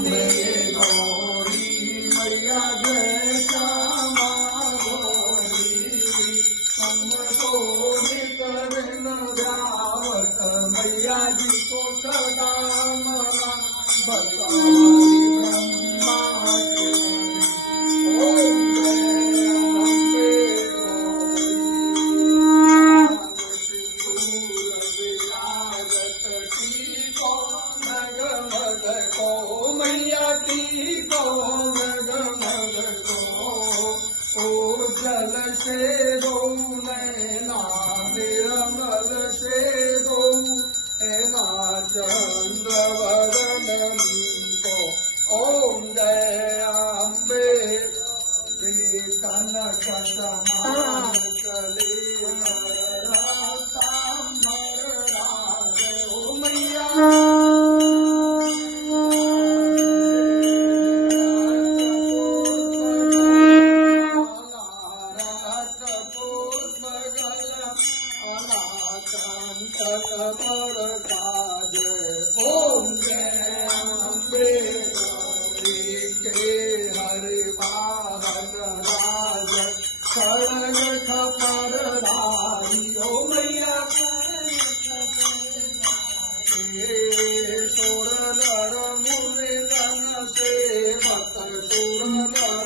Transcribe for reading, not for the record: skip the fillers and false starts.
अम्बे गौरी मैया जय श्यामा गौरी समतोल करण द्यावत मैया जी को सदा मला बताई ब्रह्मा ओम जय अम्बे को मैया की को नगमग को ओ जल से दो नैना निर्मल से दो ऐना चंद्रवदन को ओम जय अम्बे श्री कनक समान कले ओ मैया ओम जय अम्बे गौरी के हरि वाहन राज